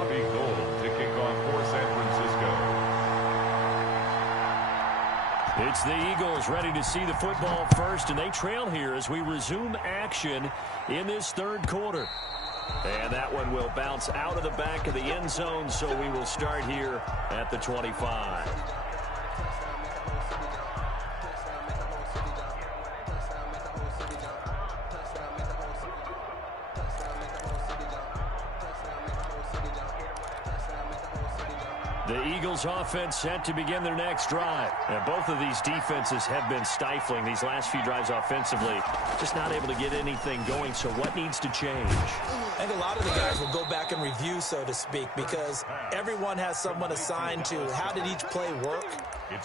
Robbie Gould to kick off for San Francisco. It's the Eagles ready to see the football first, and they trail here as we resume action in this third quarter. And that one will bounce out of the back of the end zone, so we will start here at the 25. The Eagles offense set to begin their next drive. And both of these defenses have been stifling these last few drives offensively. Just not able to get anything going, so what needs to change? I think a lot of the guys will go back and review, so to speak, because everyone has someone assigned to how did each play work.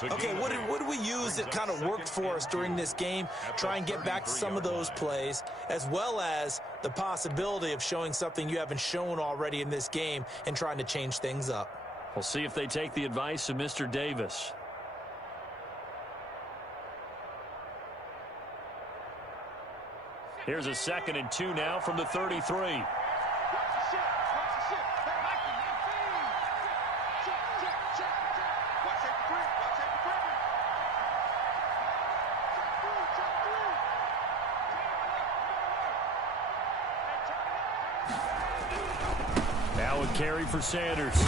Okay, what did we use that kind of worked for us during this game? Try and get back to some of those plays, as well as the possibility of showing something you haven't shown already in this game and trying to change things up. We'll see if they take the advice of Mr. Davis. Here's a 2nd and 2 now from the 33. Now a carry for Sanders.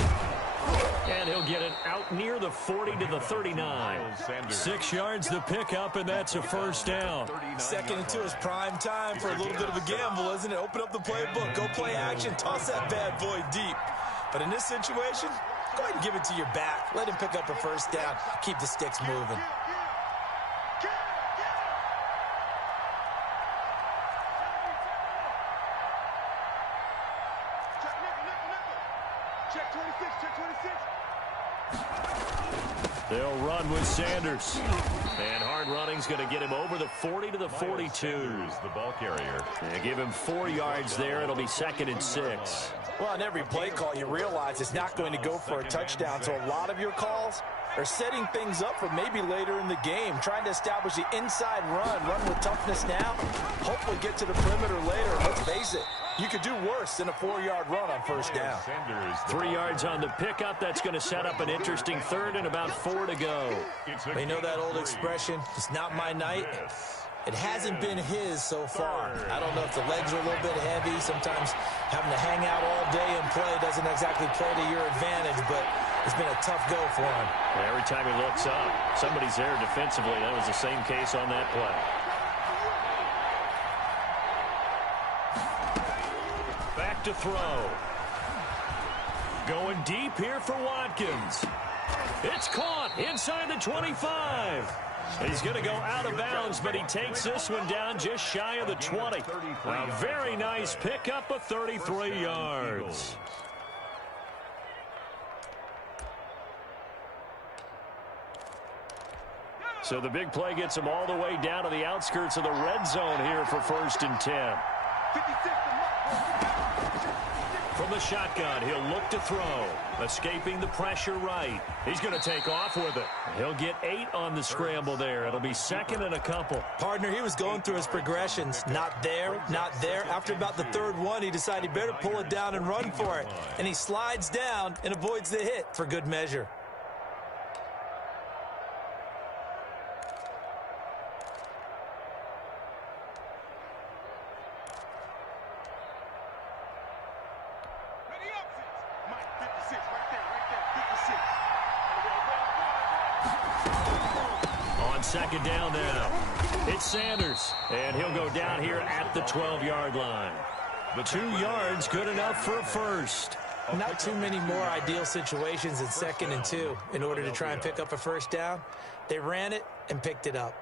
And he'll get it out near the 40 to the 39. 6 yards the pickup, and that's a first down. 2nd and 2 is prime time for a little bit of a gamble, isn't it? Open up the playbook, go play action, toss that bad boy deep. But in this situation, go ahead and give it to your back. Let him pick up a first down. Keep the sticks moving. They'll run with Sanders. And hard running's going to get him over the 40 to the 42. The ball carrier. They give him 4 yards there. It'll be 2nd and 6. Well, on every play call, you realize it's not going to go for a touchdown. So a lot of your calls are setting things up for maybe later in the game, trying to establish the inside run with toughness now, hopefully get to the perimeter later. Let's face it, you could do worse than a 4-yard run on first down. 3 yards on the pickup. That's going to set up an interesting third and about 4 to go. You know that old expression, it's not my night. It hasn't been his so far. I don't know if the legs are a little bit heavy. Sometimes having to hang out all day and play doesn't exactly play to your advantage, but it's been a tough go for him. Every time he looks up, somebody's there defensively. That was the same case on that play. Back to throw. Going deep here for Watkins. It's caught inside the 25. He's going to go out of bounds, but he takes this one down just shy of the 20. A very nice pickup of 33 yards. So the big play gets him all the way down to the outskirts of the red zone here for 1st and 10. From the shotgun, he'll look to throw. Escaping the pressure right. He's going to take off with it. He'll get 8 on the scramble there. It'll be 2nd and a couple. Partner, he was going through his progressions. Not there, not there. After about the 3rd one, he decided he better pull it down and run for it. And he slides down and avoids the hit for good measure. On 2nd down now, it's Sanders, and he'll go down here at the 12-yard line. The 2 yards, good enough for a first. Not too many more ideal situations in 2nd and 2 in order to try and pick up a first down. They ran it and picked it up.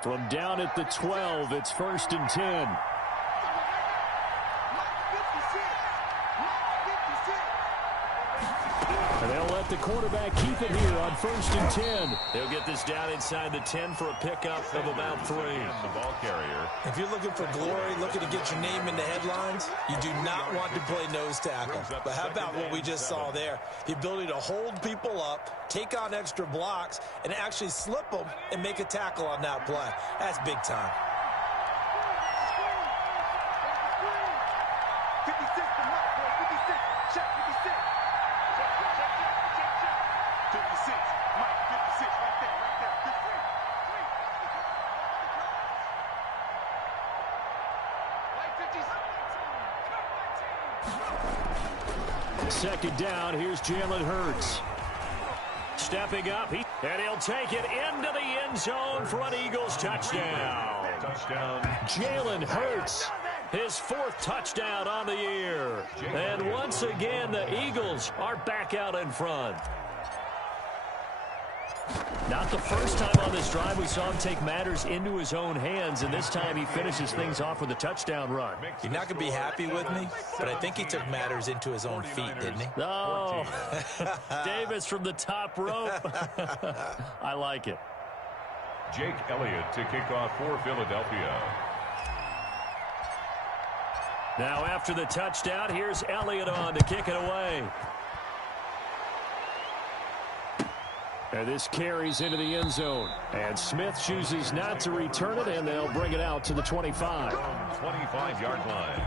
From down at the 12, it's 1st and 10. And they'll let the quarterback keep it here on 1st and 10. They'll get this down inside the 10 for a pickup of about 3. The ball carrier. If you're looking for glory, looking to get your name in the headlines, you do not want to play nose tackle. But how about what we just saw there? The ability to hold people up, take on extra blocks, and actually slip them and make a tackle on that play. That's big time. Second down, here's Jalen Hurts. Stepping up, and he'll take it into the end zone for an Eagles touchdown. Touchdown. Jalen Hurts, his 4th touchdown on the year. And once again, the Eagles are back out in front. Not the first time on this drive we saw him take matters into his own hands, and this time he finishes things off with a touchdown run. You're not going to be happy with me, but I think he took matters into his own feet, didn't he? Oh, Davis from the top rope. I like it. Jake Elliott to kick off for Philadelphia. Now after the touchdown, here's Elliott on to kick it away. And this carries into the end zone. And Smith chooses not to return it, and they'll bring it out to the 25. 25-yard line.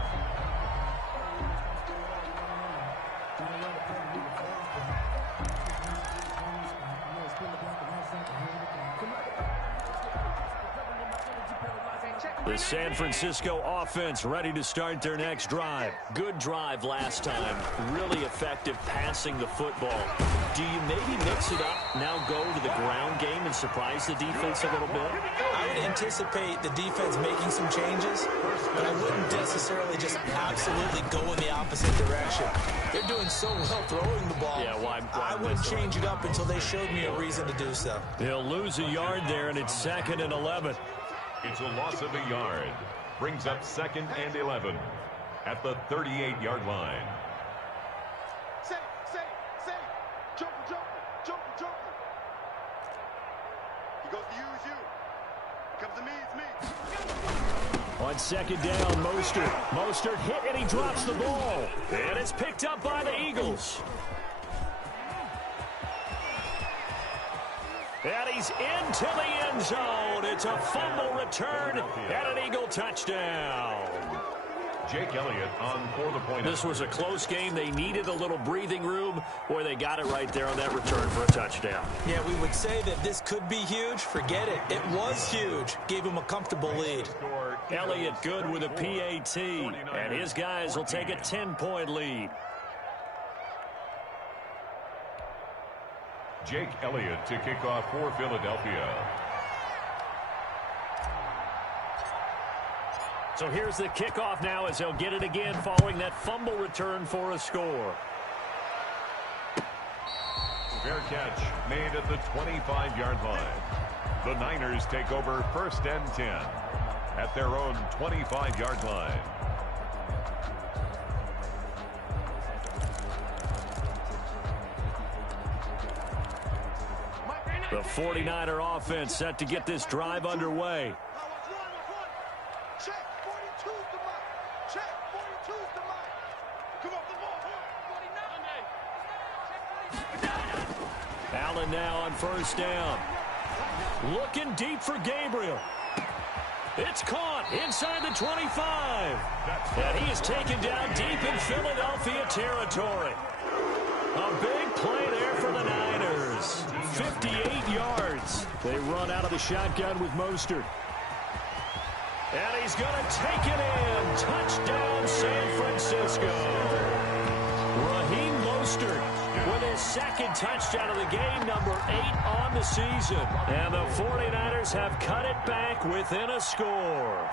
The San Francisco offense ready to start their next drive. Good drive last time. Really effective passing the football. Do you maybe mix it up, now go to the ground game and surprise the defense a little bit? I would anticipate the defense making some changes, but I wouldn't necessarily just absolutely go in the opposite direction. They're doing so well throwing the ball. Yeah, why I wouldn't change it up until they showed me a reason to do so. He'll lose a yard there, and it's 2nd and 11. It's a loss of a yard. Brings up 2nd and 11 at the 38-yard line. Say, Joker. He goes to you, it's you. Comes to me, it's me. On 2nd down, Mostert hit, and he drops the ball. And it's picked up by the Eagles. And he's into the end zone. It's a fumble return and an Eagle touchdown. Jake Elliott on for the point. This was a close game. They needed a little breathing room. Boy, they got it right there on that return for a touchdown. Yeah, we would say that this could be huge. Forget it. It was huge. Gave him a comfortable lead. Elliott good with a PAT. And his guys will take a 10-point lead. Jake Elliott to kick off for Philadelphia. So here's the kickoff now as they'll get it again following that fumble return for a score. Fair catch made at the 25-yard line. The Niners take over 1st and 10 at their own 25-yard line. The 49er offense set to get this drive underway. Check, 42's the mark. Check, 42's the mark. Come off the ball. Allen now on 1st down. Looking deep for Gabriel. It's caught inside the 25. And he is taken down deep in Philadelphia territory. A big play there for the Niners. 58 yards. They run out of the shotgun with Mostert. And he's going to take it in. Touchdown, San Francisco. Raheem Mostert with his 2nd touchdown of the game, number 8 on the season. And the 49ers have cut it back within a score.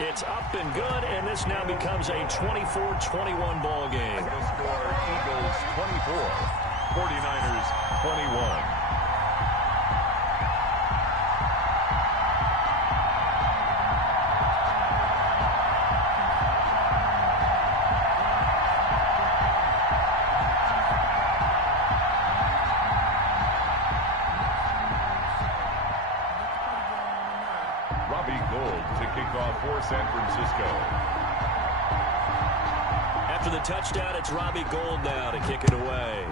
It's up and good, and this now becomes a 24-21 ball game. The score, Eagles 24, 49ers 21. For San Francisco. After the touchdown, it's Robbie Gould now to kick it away.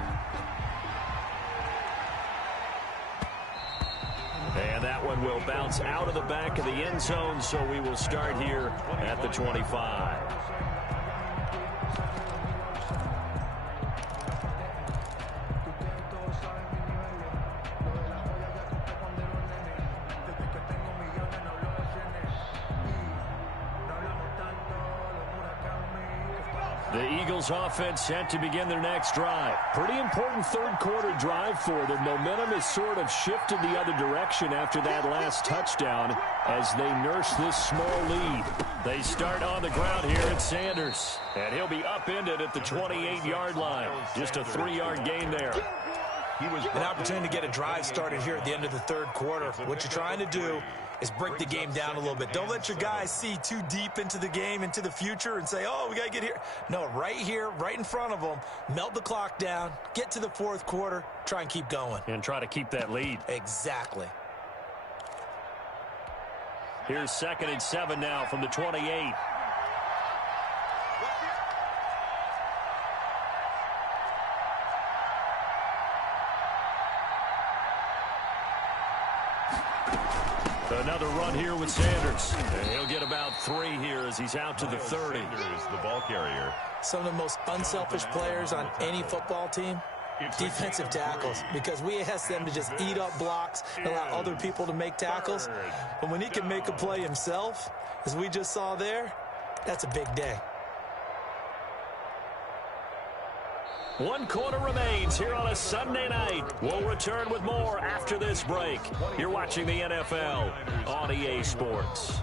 And that one will bounce out of the back of the end zone, so we will start here at the 25. The Eagles offense set to begin their next drive. Pretty important third quarter drive for them. Momentum has sort of shifted the other direction after that last touchdown as they nurse this small lead. They start on the ground here at Sanders. And he'll be upended at the 28-yard line. Just a 3-yard gain there. An opportunity to get a drive started here at the end of the third quarter. What you're trying to do is break the game down a little bit. Don't let your guys see too deep into the game, into the future, and say, oh, we got to get here. No, right here, right in front of them, melt the clock down, get to the fourth quarter, try and keep going. And try to keep that lead. Exactly. Here's 2nd and 7 now from the 28. Another run here with Sanders. And he'll get about 3 here as he's out to the 30. Sanders, the ball carrier. Some of the most unselfish players on any football team, defensive tackles, because we ask them to just eat up blocks and allow other people to make tackles. But when he can make a play himself, as we just saw there, that's a big day. 1 quarter remains here on a Sunday night. We'll return with more after this break. You're watching the NFL on EA Sports.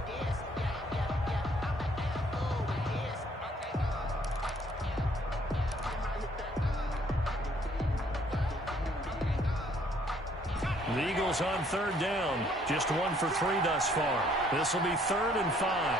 The Eagles on 3rd down. Just 1 for 3 thus far. This will be 3rd and 5.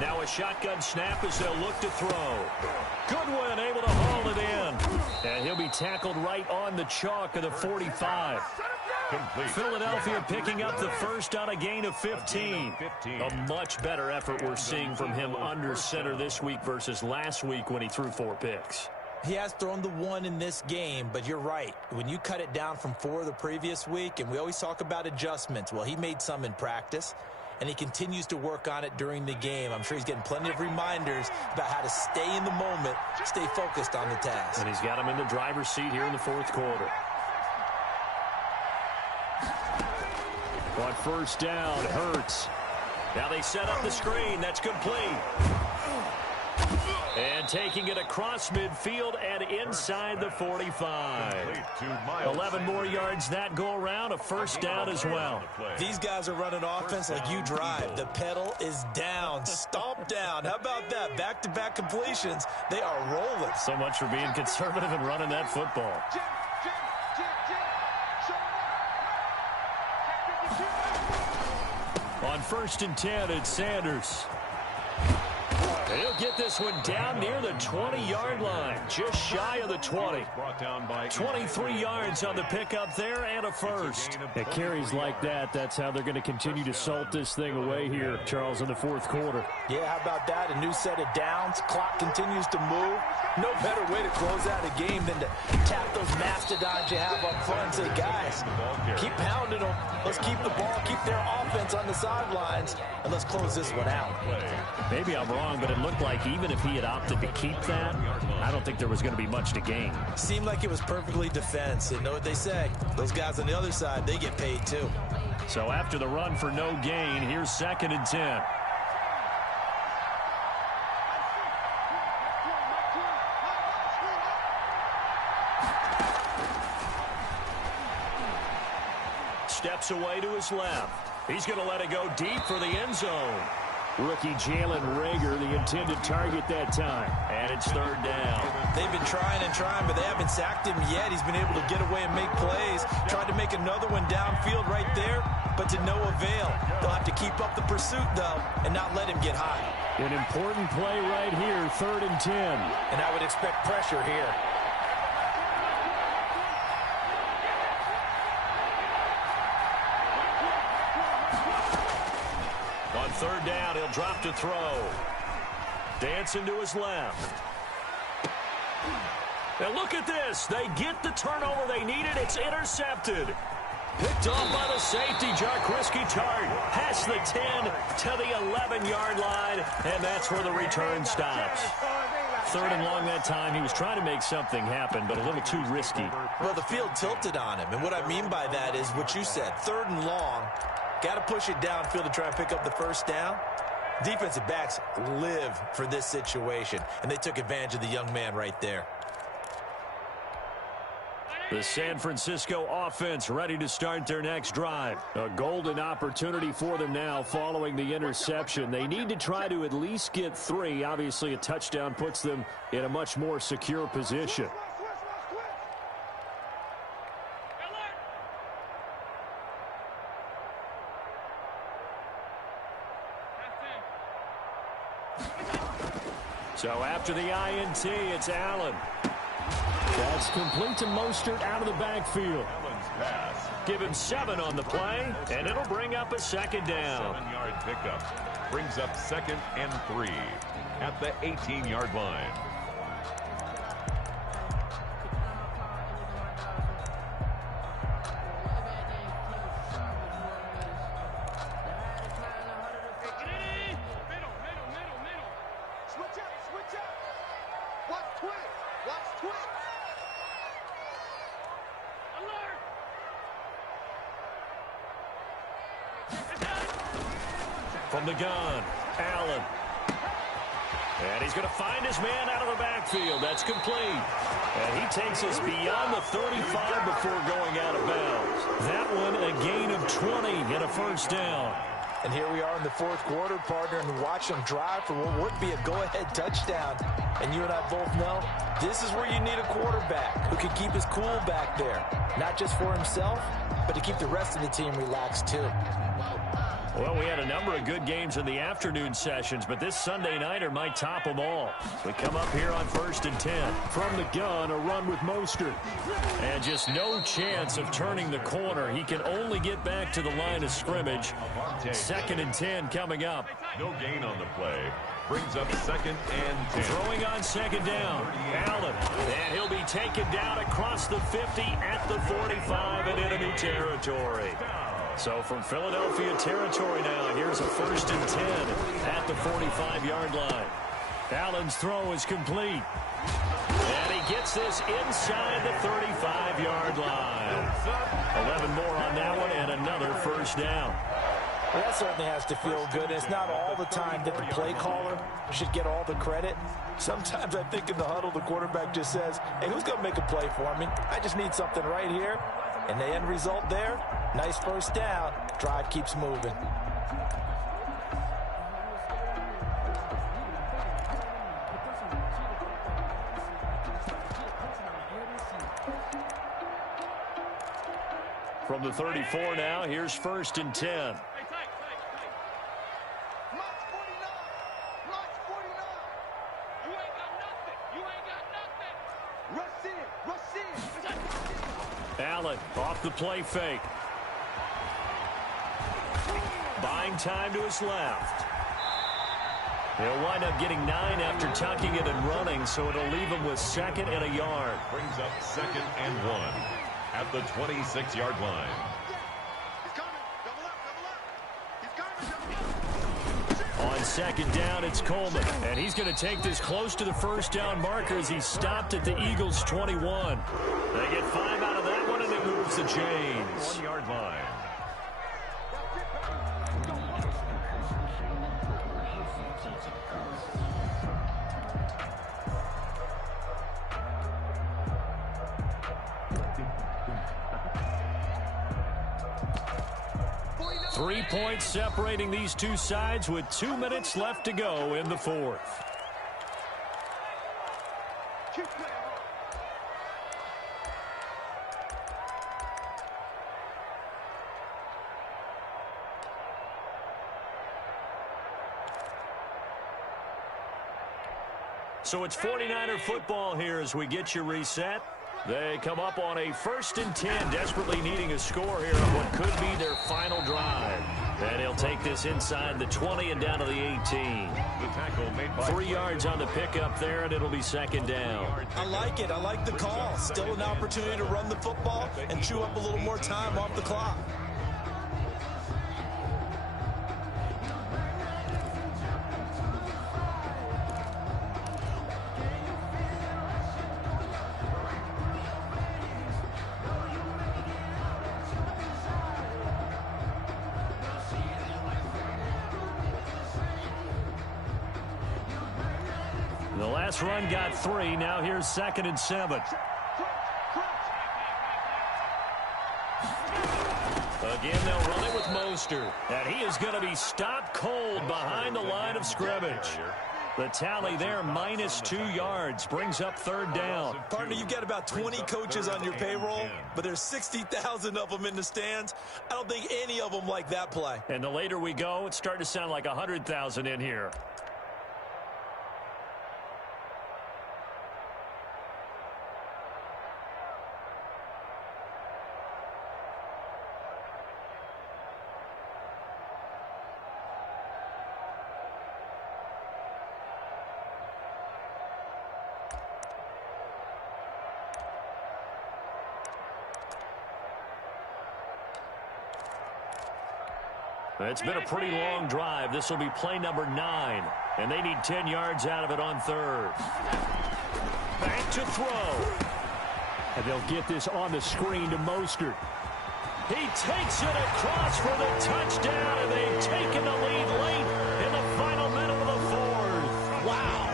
Now a shotgun snap as they'll look to throw. Goodwin able to haul it in. And he'll be tackled right on the chalk of the 45. Complete. Philadelphia picking up the first on a gain of 15. A much better effort we're seeing from him under center this week versus last week when he threw 4 picks. He has thrown the 1 in this game, but you're right. When you cut it down from 4 the previous week, and we always talk about adjustments, well, he made some in practice, and he continues to work on it during the game. I'm sure he's getting plenty of reminders about how to stay in the moment, stay focused on the task. And he's got him in the driver's seat here in the 4th quarter. On 1st down, Hurts. Now they set up the screen. That's complete. And taking it across midfield and inside the 45. 11 more yards that go around, a 1st down as well. These guys are running offense like you drive. The pedal is down, stomp down. How about that? Back-to-back completions. They are rolling. So much for being conservative and running that football. On 1st and 10, it's Sanders. He'll get this one down near the 20-yard line, just shy of the 20. 23 yards on the pickup there and a 1st. At carries like that, that's how they're going to continue to salt this thing away here, Charles, in the 4th quarter. Yeah, how about that? A new set of downs. Clock continues to move. No better way to close out a game than to tap those mastodons you have up front and say, guys, keep pounding them. Let's keep the ball, keep their offense on the sidelines, and let's close this one out. Maybe I'm wrong, but it looked like even if he had opted to keep that, I don't think there was going to be much to gain. Seemed like it was perfectly defense. And know what they say? Those guys on the other side, they get paid too. So after the run for no gain, here's 2nd and 10. Steps away to his left. He's going to let it go deep for the end zone. Rookie Jalen Reagor, the intended target that time. And it's 3rd down. They've been trying and trying, but they haven't sacked him yet. He's been able to get away and make plays. Tried to make another one downfield right there, but to no avail. They'll have to keep up the pursuit, though, and not let him get high. An important play right here, 3rd and 10. And I would expect pressure here. On 3rd down, he'll drop to throw. Dancing to his left. And look at this. They get the turnover they needed. It's intercepted. Picked off by the safety, Jaquiski Tartt. Past the 10 to the 11-yard line, and that's where the return stops. 3rd and long that time. He was trying to make something happen, but a little too risky. Well, the field tilted on him, and what I mean by that is what you said. 3rd and long, got to push it downfield to try and pick up the first down. Defensive backs live for this situation, and they took advantage of the young man right there. The San Francisco offense ready to start their next drive. A golden opportunity for them now following the interception. They need to try to at least get 3. Obviously, a touchdown puts them in a much more secure position. So after the INT, it's Allen. That's complete to Mostert out of the backfield. Give him 7 on the play, and it'll bring up a 2nd down. 7-yard pickup brings up 2nd and 3 at the 18-yard line. From the gun, Allen. And he's going to find his man out of the backfield. That's complete. And he takes us beyond the 35 before going out of bounds. That one a gain of 20 and a 1st down. And here we are in the 4th quarter, partner, and watch them drive for what would be a go-ahead touchdown. And you and I both know this is where you need a quarterback who can keep his cool back there. Not just for himself, but to keep the rest of the team relaxed too. Well, we had a number of good games in the afternoon sessions, but this Sunday nighter might top them all. We come up here on 1st and 10. From the gun, a run with Mostert. And just no chance of turning the corner. He can only get back to the line of scrimmage. 2nd and 10 coming up. No gain on the play. Brings up 2nd and 10. Throwing on 2nd down. Allen. And he'll be taken down across the 50 at the 45 in enemy territory. So from Philadelphia territory now, here's a 1st and 10 at the 45-yard line. Allen's throw is complete. And he gets this inside the 35-yard line. 11 more on that one and another 1st down. Well, that certainly has to feel good. It's not all the time that the play caller should get all the credit. Sometimes I think in the huddle, the quarterback just says, hey, who's going to make a play for me? I just need something right here. And the end result there, nice 1st down. Drive keeps moving. From the 34 now, here's 1st and 10. Allen off the play fake. Buying time to his left. He'll wind up getting 9 after tucking it and running, so it'll leave him with 2nd and a yard. Brings up 2nd and 1 at the 26-yard line. On 2nd down, it's Coleman. And he's going to take this close to the 1st down marker as he's stopped at the Eagles' 21. They get 5 out of that one, and it moves the chains. 1-yard line. Three points separating these two sides with 2 minutes left to go in the 4th. So it's 49er football here as we get you reset. They come up on a 1st and 10, desperately needing a score here on what could be their final drive. And he'll take this inside the 20 and down to the 18. The tackle made by 3 yards on the pickup there, and it'll be 2nd down. I like it. I like the call. Still an opportunity to run the football and chew up a little more time off the clock. The last run got 3. Now here's 2nd and 7. Again, they'll run it with Mostert. And he is going to be stopped cold behind the line of scrimmage. The tally there, -2 yards, brings up 3rd down. Partner, you've got about 20 coaches on your payroll, but there's 60,000 of them in the stands. I don't think any of them like that play. And the later we go, it's starting to sound like 100,000 in here. It's been a pretty long drive. This will be play number 9. And they need 10 yards out of it on 3rd. Back to throw. And they'll get this on the screen to Mostert. He takes it across for the touchdown, and they've taken the lead late in the final minute of the 4th. Wow.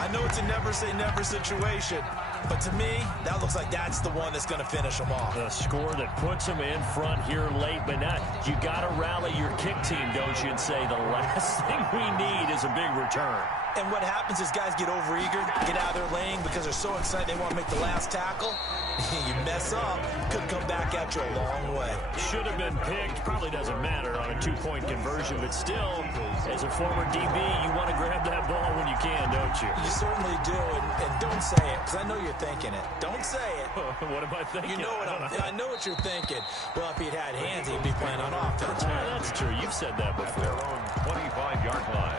I know it's a never-say-never situation, but to me, that looks like that's the one that's going to finish them off. The score that puts them in front here late, but not. You got to rally your kick team, don't you, and say the last thing we need is a big return. And what happens is guys get overeager, get out of their lane because they're so excited they want to make the last tackle. You mess up, could come back at you a long way. Should have been picked. Probably doesn't matter on a 2-point conversion, but still, as a former DB, you want to grab that ball when you can, don't you? You certainly do, and don't say it, because I know you're thinking it. Don't say it. What am I thinking? You know what I know what you're thinking. Well, if he'd had hands, he'd be playing on offense. That's true. You've said that before. their own 25-yard line.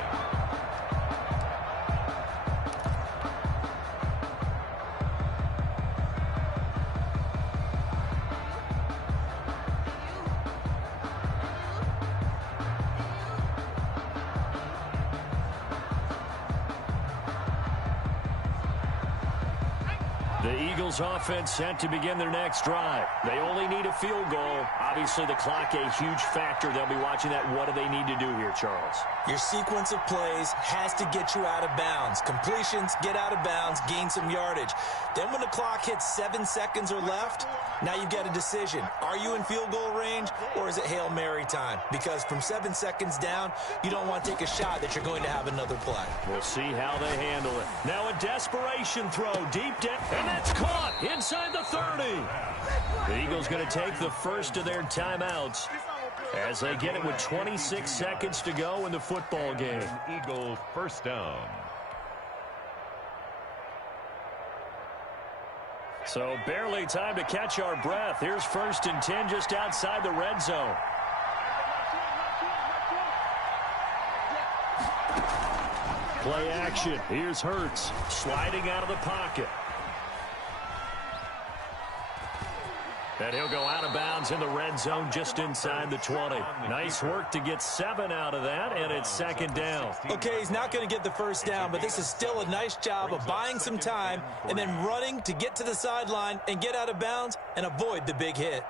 The Eagles offense set to begin their next drive. They only need a field goal. Obviously, the clock a huge factor. They'll be watching that. What do they need to do here, Charles? Your sequence of plays has to get you out of bounds. Completions, get out of bounds, gain some yardage. Then when the clock hits 7 seconds or left, now you've got a decision. Are you in field goal range, or is it Hail Mary time? Because from 7 seconds down, you don't want to take a shot that you're going to have another play. We'll see how they handle it. Now a desperation throw deep down, and that's caught inside the 30. The Eagles going to take the first of their timeouts as they get it with 26 seconds to go in the football game. Eagles first down. So barely time to catch our breath. Here's 1st and 10 just outside the red zone. Play action. Here's Hurts sliding out of the pocket. And he'll go out of bounds in the red zone just inside the 20. Nice work to get 7 out of that, and it's 2nd down. Okay, he's not going to get the first down, but this is still a nice job of buying some time and then running to get to the sideline and get out of bounds and avoid the big hit.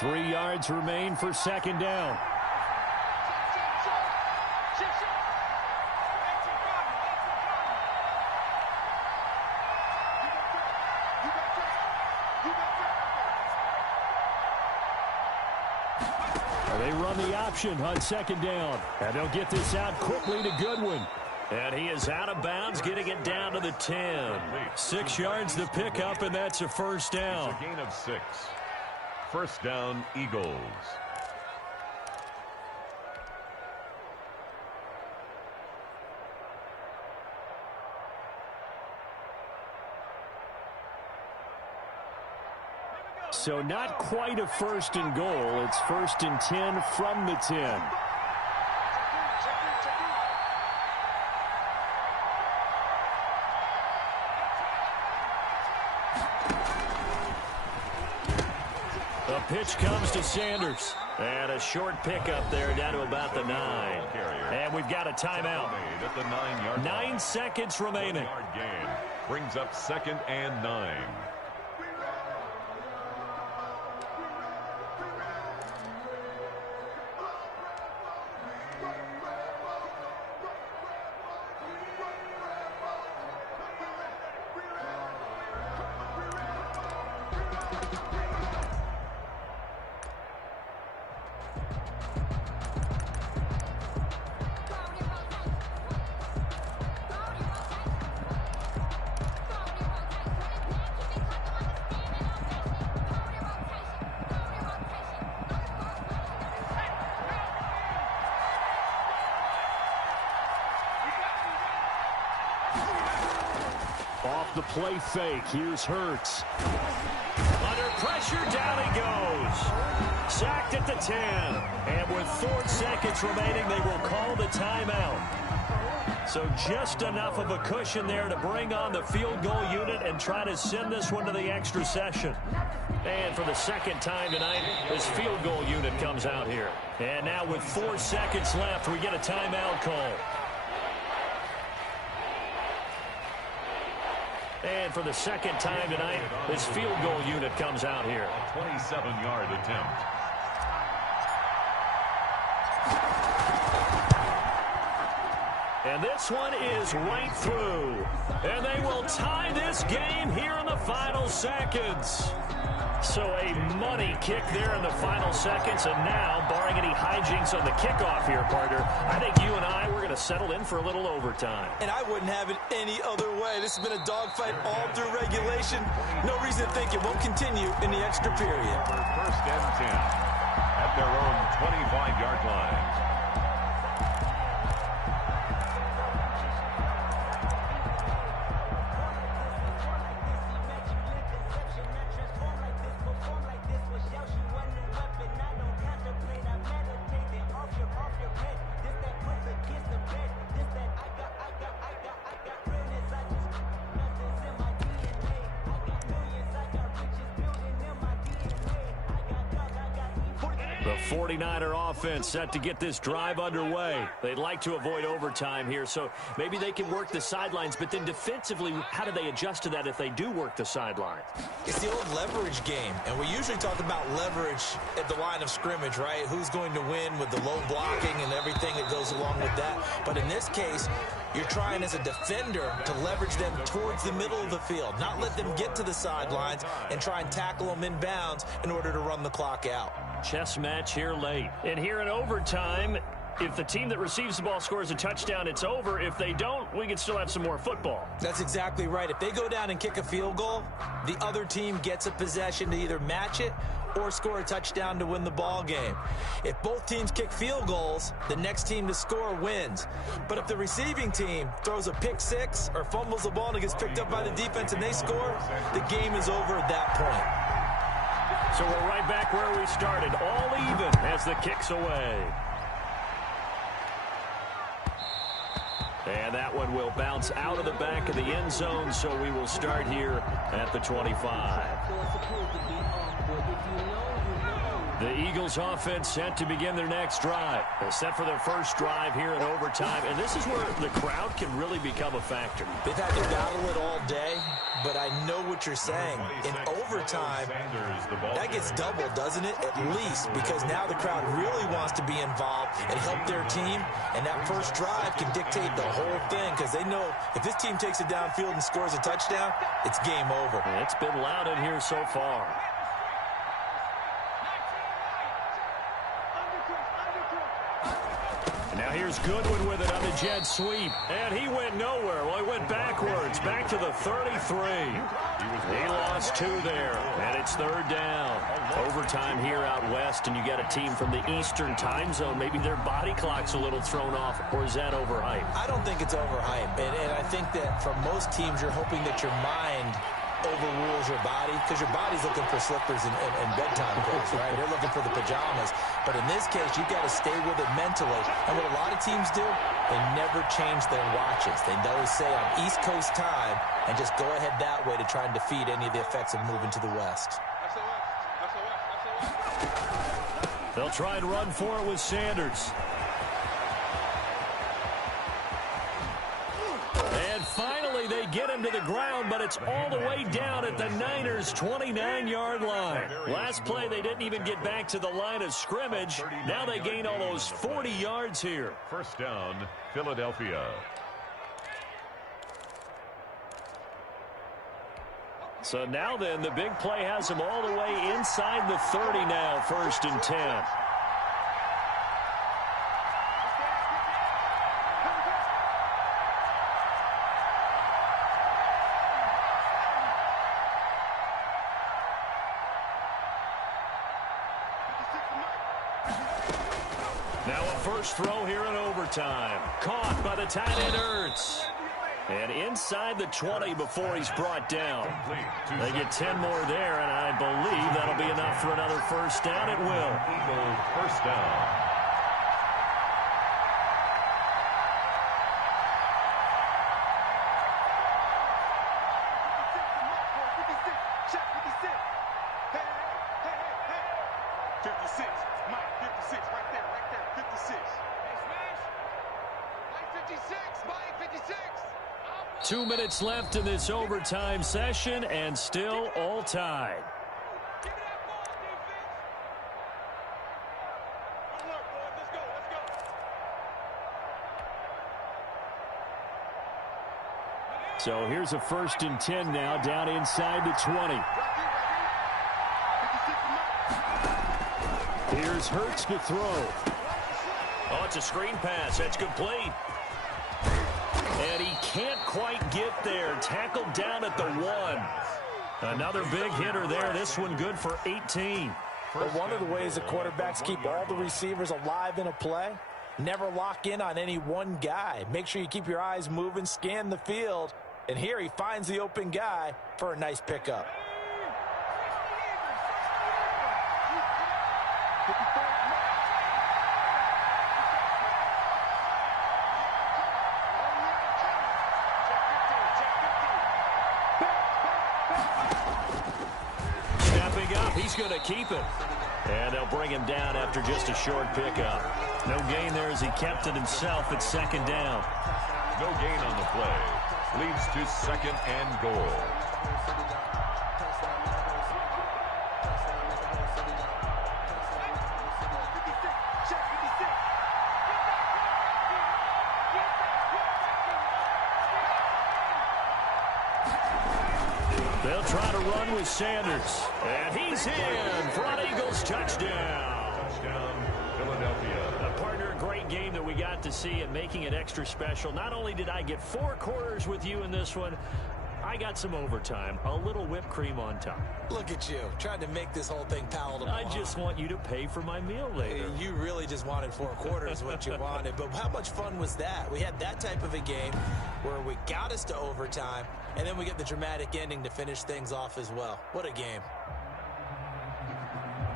Three yards remain for 2nd down. They run the option on 2nd down. And they'll get this out quickly to Goodwin. And he is out of bounds, getting it down to the 10. 6 yards to pick up, and that's a first down. It's a gain of 6. First down, Eagles. So not quite a 1st and goal. It's 1st and 10 from the 10. The pitch comes to Sanders. And a short pickup there down to about the 9. And we've got a timeout. 9 seconds remaining. Brings up 2nd and 9. Off the play fake. Here's Hurts. Under pressure, down he goes. Sacked at the 10. And with 4 seconds remaining, they will call the timeout. So just enough of a cushion there to bring on the field goal unit and try to send this one to the extra session. And for the 2nd time tonight, this field goal unit comes out here. And now with 4 seconds left, we get a timeout call. And for the 2nd time tonight, this field goal unit comes out here. 27-yard attempt. And this one is right through. And they will tie this game here in the final seconds. So a money kick there in the final seconds. And now, barring any hijinks on the kickoff here, partner, I think you and I, we're going to settle in for a little overtime. And I wouldn't have it any other way. This has been a dogfight all through regulation. No reason to think it won't continue in the extra period. 1st and 10 at their own 25-yard line. The 49er offense set to get this drive underway. They'd like to avoid overtime here, so maybe they can work the sidelines, but then defensively, how do they adjust to that if they do work the sidelines? It's the old leverage game, and we usually talk about leverage at the line of scrimmage, right? Who's going to win with the low blocking and everything that goes along with that. But in this case, you're trying as a defender to leverage them towards the middle of the field, not let them get to the sidelines and try and tackle them in bounds in order to run the clock out. Chess match here late. And here in overtime, if the team that receives the ball scores a touchdown, it's over. If they don't, we can still have some more football. That's exactly right. If they go down and kick a field goal, the other team gets a possession to either match it or score a touchdown to win the ball game. If both teams kick field goals, the next team to score wins. But if the receiving team throws a pick six or fumbles the ball and it gets picked up by the defense and they score, the game is over at that point. So we're right back where we started, all even as the kick's away. And that one will bounce out of the back of the end zone, so we will start here at the 25. The Eagles offense set to begin their next drive. They're set for their first drive here in overtime, and this is where the crowd can really become a factor. They've had to battle it all day, but I know what you're saying. In overtime, that gets doubled, doesn't it? At least, because now the crowd really wants to be involved and help their team, and that first drive can dictate the whole thing because they know if this team takes it downfield and scores a touchdown, it's game over. It's been loud in here so far. Now here's Goodwin with it on the jet sweep. And he went nowhere. Well, he went backwards, back to the 33. He lost 2 there, and it's 3rd down. Overtime here out west, and you got a team from the Eastern time zone. Maybe their body clock's a little thrown off, or is that overhyped? I don't think it's overhyped, and I think that for most teams, you're hoping that your mind overrules your body, because your body's looking for slippers and bedtime clothes, right? They're looking for the pajamas. But in this case, you've got to stay with it mentally. And what a lot of teams do, they never change their watches. They always say on East Coast time and just go ahead that way to try and defeat any of the effects of moving to the West. They'll try and run for it with Sanders. And finally, they get him to the ground, but it's all the way down at the Niners' 29-yard line. Last play, they didn't even get back to the line of scrimmage. Now they gain almost 40 yards here. First down, Philadelphia. So now then, the big play has them all the way inside the 30 now, 1st and 10. Now a first throw here in overtime. Caught by the tight end Ertz. And inside the 20 before he's brought down. They get 10 more there, and I believe that'll be enough for another first down. It will. Eagle first down. Mike, 2 minutes left in this overtime session, and still all tied. So here's a 1st and 10 now, down inside the 20. Here's Hurts to throw. Oh, it's a screen pass. That's complete. And he can't quite get there. Tackled down at the 1. Another big hitter there. This one good for 18. But one of the ways the quarterbacks keep all the receivers alive in a play, never lock in on any one guy. Make sure you keep your eyes moving, scan the field. And here he finds the open guy for a nice pickup. Snapping up, he's going to keep it. And they'll bring him down after just a short pickup. No gain there as he kept it himself at 2nd down. No gain on the play. Leads to 2nd and goal. They'll try to run with Sanders. And he's in for an Eagles touchdown. Touchdown, Philadelphia. A partner, a great game that we got to see and making it extra special. Not only did I get 4 quarters with you in this one, I got some overtime, a little whipped cream on top. Look at you, trying to make this whole thing palatable. I just want you to pay for my meal later. You really just wanted 4 quarters what you wanted. But how much fun was that? We had that type of a game where we got us to overtime, and then we get the dramatic ending to finish things off as well. What a game.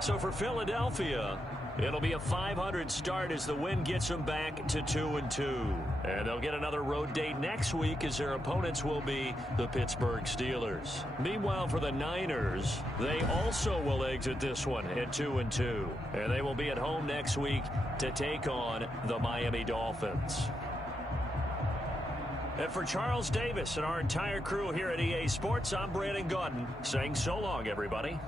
So for Philadelphia, it'll be a 500 start as the win gets them back to 2-2. And they'll get another road date next week as their opponents will be the Pittsburgh Steelers. Meanwhile, for the Niners, they also will exit this one at 2-2. And they will be at home next week to take on the Miami Dolphins. And for Charles Davis and our entire crew here at EA Sports, I'm Brandon Gaudin saying so long, everybody.